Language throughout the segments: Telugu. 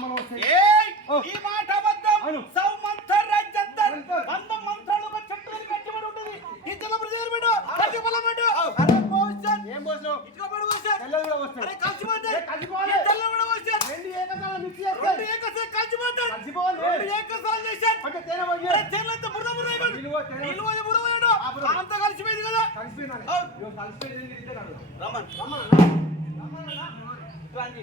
సామాన్లు వస్తాయి. ఈ మాట అబద్ధం. సౌ మంథర్ రాజ్యంతర్. వంద మంత్రాలు ఒక చెట్టుని కట్టిబడి ఉంటుంది. జలములు చేరుబడు. కట్టి బలమడు. అవును. అరే పోషన్. ఏం పోసినావు ఇటుక పడు పోషన్. కూడా వస్తాయి అరే కలిసిపోతే. కలిసిపోవాలి. తెల్ల కూడా పోషన్. రెండు ఏకకాలం మిక్స్ రెండు చేస్తాయి ఏకసే కలిసిపోతాయి. కలిసిపోవాలి. రెండు ఏకసాలు చేశాను. అంటే తేనె పోయి అరే తేలంతా బురద బురద అయిపోయింది. నిలువ తేనె. నిలువ బురద పోయాడు. అంతా కలిసిపోయింది కదా. ఇదిగో కలిసిపోయింది ఇదే కాదు. రమన్ రమ్మను, రాండి.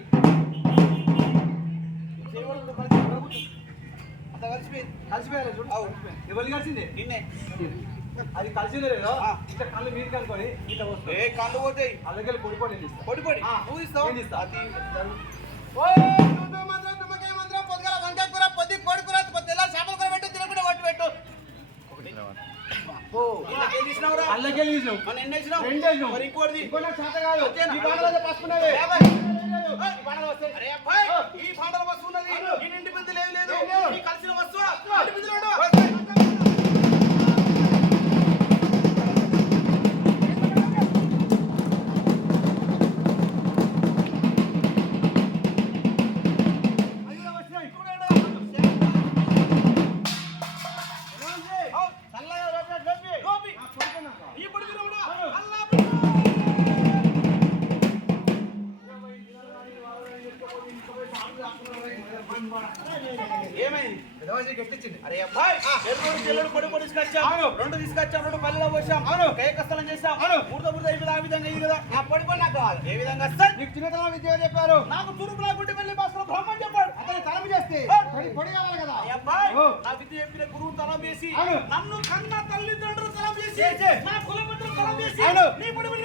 కలిసిపోయింది కలిసిపోయాలి చూడు. ఎవరు కలిసింది నిన్నే అది కలిసిందే లేదో. ఇట్లా కళ్ళు మీరు కనుకొని ఇట్లా ఏ వస్తుంది కళ్ళు పోతాయి అలాగే పొడి పొడి పొడి పొడి. నువ్వు ఇస్తావు నేను ఇస్తా. అది ఎన్ని తీసినావురా? అల్లకే తీసినావు మన ఎన్ని వేసినావు? రెండు వేసినావు. మరి ఇంకోటిది? ఇంకో నాకు చేత కాదు? ఈ పాటలో పసుకున్నది యాభై. ఈ పాటలో అబ్బాయి, ఈ పాటల వస్తువు ఉన్నది. ఈ నిండి ఏమీ లేదు. ఎల్లుడు తెల్లుడు పొడి పొడి తీసుకొచ్చాం. రెండు తీసుకొచ్చాం రెండు పల్లెలో పోసాం అవును. కైకస్తలం చేసాం అవును. బురద బురద అయిపోయింది ఆ విధంగా ఇది కదా ఆ పొడి పొడి నాకు కావాలి ఏ విధంగా వస్తాయి నీకు చిన్నతనం విద్య చెప్పారు నాకు తూర్పు నా గుడ్డి వెళ్ళి బస్సులో బ్రహ్మం చెప్పాడు అతను తలం చేస్తే పొడి పొడి కావాలి కదా అరే అబ్బాయి ఓ. నా విద్య చెప్పిన గురువు తలం వేసి అవును. నన్ను కన్న తల్లిదండ్రులు తలం చేసి. నా కులమిత్రులు తలం. నీ పొడి పొడి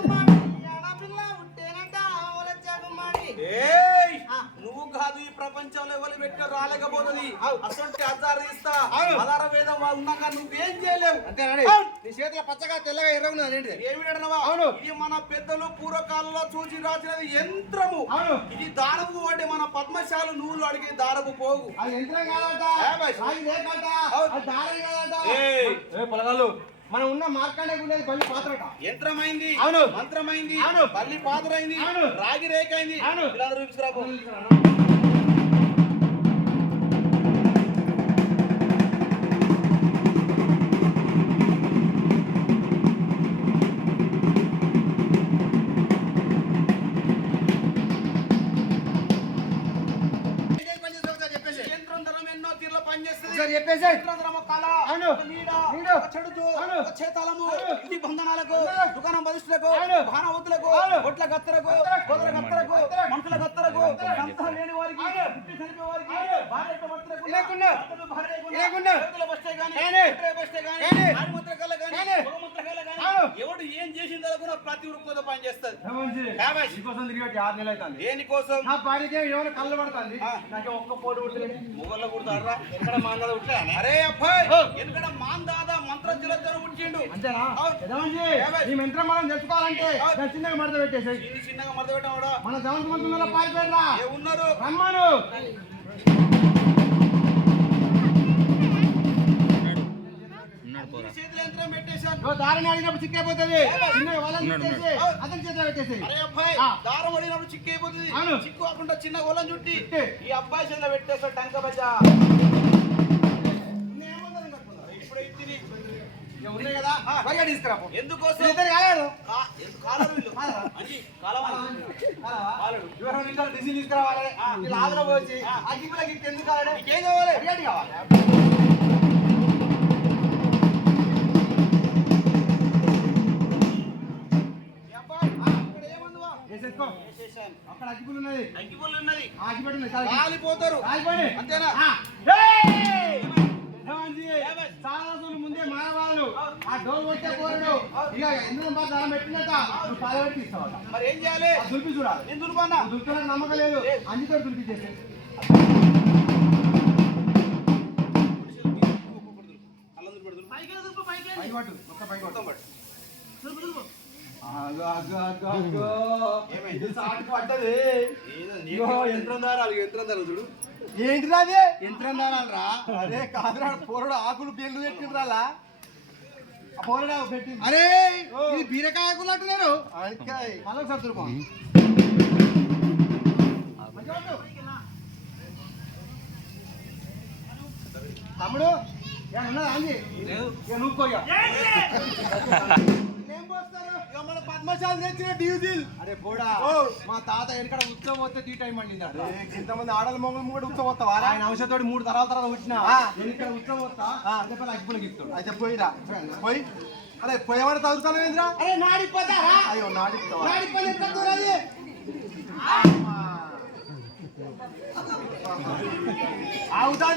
ఈ ప్రపంచంలో ఎవరు పెట్టిన రాలేకపోతుంది. అసలు అద్దారు ఇస్తా. అవును. పదార వేదం ఉన్నాక నువ్వేం చేయలేవు. అంతేనండి. నీ చేతిలో పచ్చగా తెల్లగా ఏమిటనవా అవును. ఇది మన పెద్దలు పూర్వకాలంలో చూసి రాసినది యంత్రము. ఇది దారపు అంటే మన పద్మశాలు నువ్వులు అడిగే దారపు పోగు. అది యంత్రం కాదంట. మనం ఉన్న మార్కండే ఉండేది బల్లి పాత్రట. యంత్రమైంది. అవును. మంత్రమైంది. అవును. పల్లి పాత్రైంది అవును. రాగి రేకైంది అవును. పనిచేస్తుంది చెప్పేసి కళ, అవును. నీడ, చెడుతు. ఇది బంధనాలకు. దుకాణం అవును. భానవతులకు. ఒట్ల గత్తరకు, గొర్రెల గత్తరకు, మనుషుల గత్తరకు, సంతానం లేని వారికి. పుట్టి చనిపోయే. భార్య భర్తలకు, లేకుండా. లేకుండా, గాని. మగముద్ర కళ్ళ గాని, అవును. ఎవడు ఏం చేసిందో కూడా ప్రతి వృత్తితో పనిచేస్తుంది ఏమంచి? యాభై. నీకోసం తిరిగి ఆరు నెలలు అవుతుంది దేనికోసం నా భార్యకి ఏమైనా కళ్ళు పడుతుంది. నాకు ఒక్క పోటు మొగళ్ళ కుడతారా ఎక్కడ మా అన్నది ఉంటాయా అరే అబ్బాయి. ఎందుకంటే మాన్ దాదా మంత్ర జలధర ఉంచిండు. అంతేనా. ఈ మంత్రం మనం తెలుసుకోవాలంటే చిన్నగా మడత పెట్టేసి చిన్న చిన్నగా మడత పెట్టావాడా మన జవంత మంత్రుల పారిపోయిరా ఏ ఉన్నారు? రమ్మను. దారిని అడిగినప్పుడు చిక్కైపోతుంది. అతని చేతిలో పెట్టేసి అరే అబ్బాయి ఆ. దారం పడినప్పుడు చిక్కు కాకుండా చిన్న చుట్టి చుట్టి. ఈ అబ్బాయి చేతిలో పెట్టేస్తాడు టంక బజా ఉన్నాయి కదా త్వరగా తీసుకురాపో. ఎందుకోసం? ఇద్దరు కాలేదు వీళ్ళు? డిసీల్ తీసుకురావాలి. ఇలా ఆదర పోసి ఆ. గిప్పులకి ఎందుకు కావాలి నీకేం కావాలి? బిర్యానీ కావాలి. అక్కడ అగ్గిపుల్ ఉన్నది. అగ్గిపుల్లు ఉన్నది. ఆ అగ్గిపెట్టి ఉన్నది చాలా. కాలిపోతారు కాలిపోయి అంతేనా? చాలా రోజుల ముందే మానవాళ్ళు. ఆ డోర్ కొట్టే కోరడు. ఇక ఎందుకు మా ధనం పెట్టినాక నువ్వు పాలబెట్టి ఇస్తావట మరి ఏం చేయాలి? దులిపి చూడాలి. నేను దులుపన్నా దులుపులకు నమ్మకం లేదు. అందుకే దులుపు నీకు యంత్రం దారాలు యంత్రం దారాలు చూడు. ఏంటిది అది? యంత్రం దారాలు రా అరే కాదురా పోరడు ఆకులు బెల్లు పెట్టిండ్రాలా? ఆ పోరడు పెట్టి అరే ఇది బీరకాయ ఆకులు అంటున్నారు హలో సార్ దుర్గం తమ్ముడు ఏమన్నా నువ్వు పోయా. పద్మశాలి తెచ్చిన డీజిల్. అరే పోడా. మా తాత ఎక్కడ ఉత్సవం వస్తే టీ టైం అండి ఇంతమంది ఆడల మొగలు మూడు ఉత్సవం వస్తావా? ఆయన ఔషధోడి మూడు తరాల తర్వాత వచ్చిన ఇక్కడ ఉత్సవం వస్తా అగ్గిపులకి ఇస్తాడు. అయితే పోయిరా. పోయి. అరే పోయేవాడు ఏంద్రా అరే నాడిపోతారా అయ్యో నాడిపోయి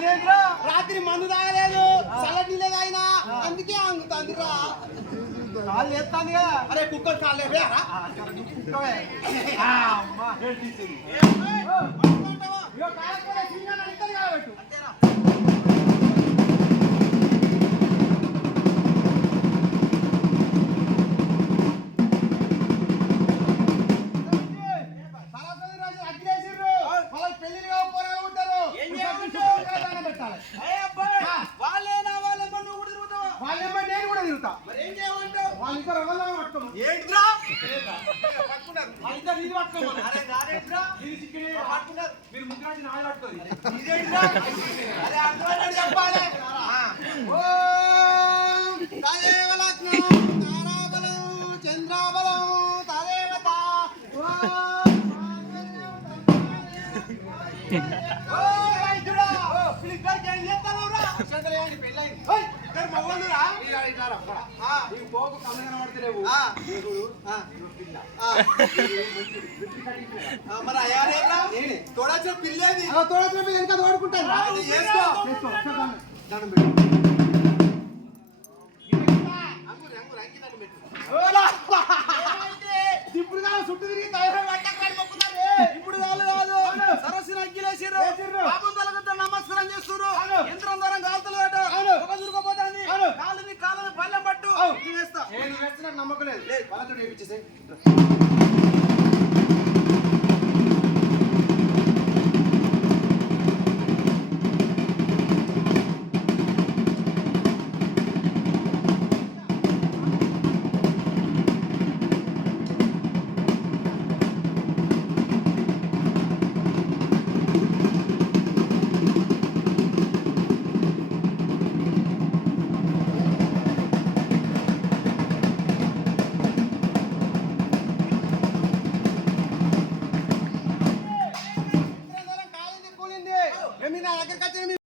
ఏంద్రా? రాత్రి మందు తాగలేదు చల్లటి నీళ్ళే తాగినా అందుకే అంగుతుంది ఎత్తాను కదా అరే కుక్కర్ కాలే రా ఓం రైతుడా! ఓ పిలికర్ చేస్తావురా! ఏంటి పెళ్ళైంది పిల్ల. తోడొచ్చిన పిల్లేది. తోడొచ్చిన మీద వెనక తోడుకుంటాను. దండం. పెట్టు. ఇప్పుడు కాదు చుట్టూ తిరిగి తయారై. ఇప్పుడు కాదు కాదు. సరస్సుని అగ్గిలేసిర్రు que se...